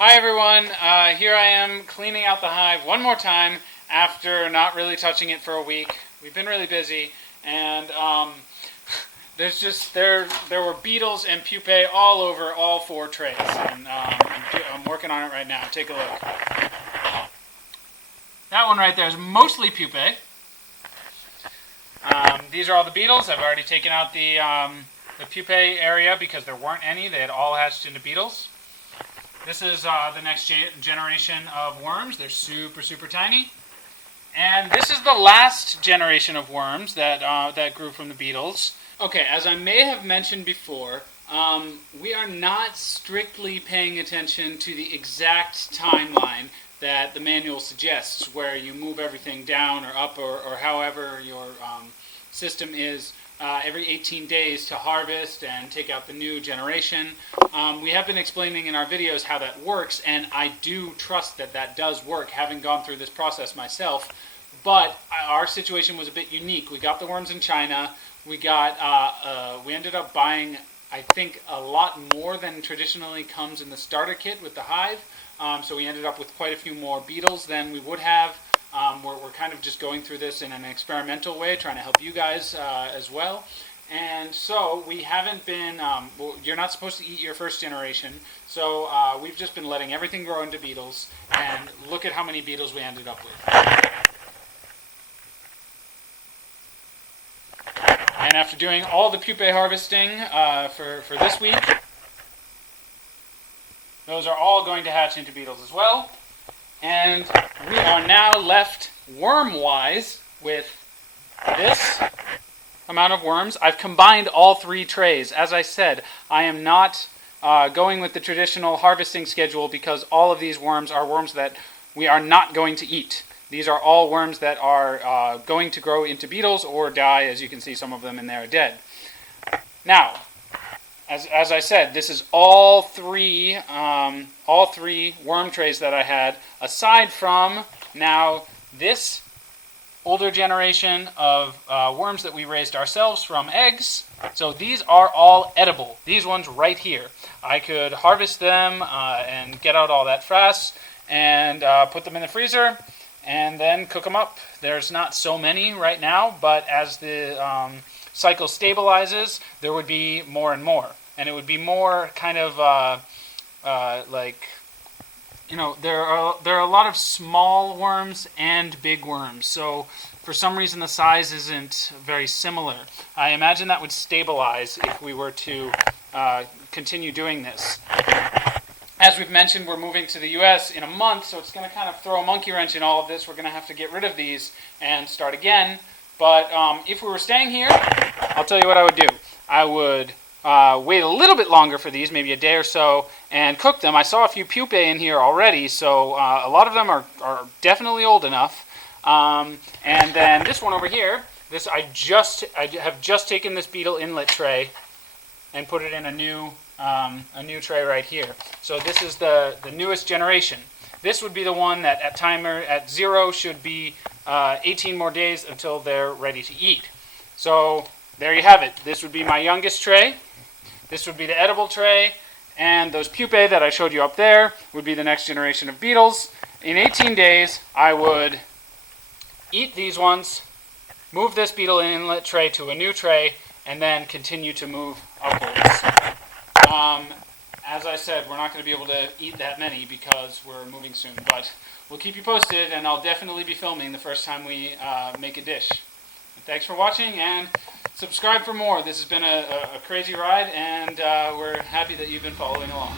Hi everyone, here I am cleaning out the hive one more time after not really touching it for a week. We've been really busy, and there were beetles and pupae all over all 4 trays, and I'm working on it right now. Take a look. That one right there is mostly pupae. These are all the beetles. I've already taken out the pupae area because there weren't any. They had all hatched into beetles. This is the next generation of worms. They're super, super tiny. And this is the last generation of worms that grew from the beetles. Okay, as I may have mentioned before, we are not strictly paying attention to the exact timeline that the manual suggests, where you move everything down or up or however your system is every 18 days to harvest and take out the new generation. We have been explaining in our videos how that works, and I do trust that that does work, having gone through this process myself. But our situation was a bit unique. We got the worms in China. We ended up buying, I think, a lot more than traditionally comes in the starter kit with the hive. So we ended up with quite a few more beetles than we would have. We're kind of just going through this in an experimental way, trying to help you guys as well. And so we haven't been, you're not supposed to eat your first generation, so we've just been letting everything grow into beetles, and look at how many beetles we ended up with. And after doing all the pupae harvesting for this week, those are all going to hatch into beetles as well. And we are now left worm-wise with this amount of worms. I've combined all 3 trays. As I said, I am not going with the traditional harvesting schedule because all of these worms are worms that we are not going to eat. These are all worms that are going to grow into beetles or die. As you can see, some of them in there are dead. Now, as I said, this is all three worm trays that I had, aside from now this older generation of worms that we raised ourselves from eggs. So these are all edible. These ones right here. I could harvest them and get out all that frass and put them in the freezer and then cook them up. There's not so many right now, but as the cycle stabilizes, there would be more and more. And it would be more kind of like, you know, there are a lot of small worms and big worms. So for some reason the size isn't very similar. I imagine that would stabilize if we were to continue doing this. As we've mentioned, we're moving to the U.S. in a month, so it's going to kind of throw a monkey wrench in all of this. We're going to have to get rid of these and start again. But if we were staying here, I'll tell you what I would do. I would wait a little bit longer for these, maybe a day or so, and cook them. I saw a few pupae in here already, so a lot of them are definitely old enough. And then this one over here, I have just taken this beetle inlet tray and put it in a new tray right here. So this is the newest generation. This would be the one that at 0 should be 18 more days until they're ready to eat. So there you have it. This would be my youngest tray. This would be the edible tray, and those pupae that I showed you up there would be the next generation of beetles. In 18 days, I would eat these ones, move this beetle inlet tray to a new tray, and then continue to move upwards. As I said, we're not going to be able to eat that many because we're moving soon, but we'll keep you posted, and I'll definitely be filming the first time we make a dish. Thanks for watching, and subscribe for more. This has been a crazy ride, and we're happy that you've been following along.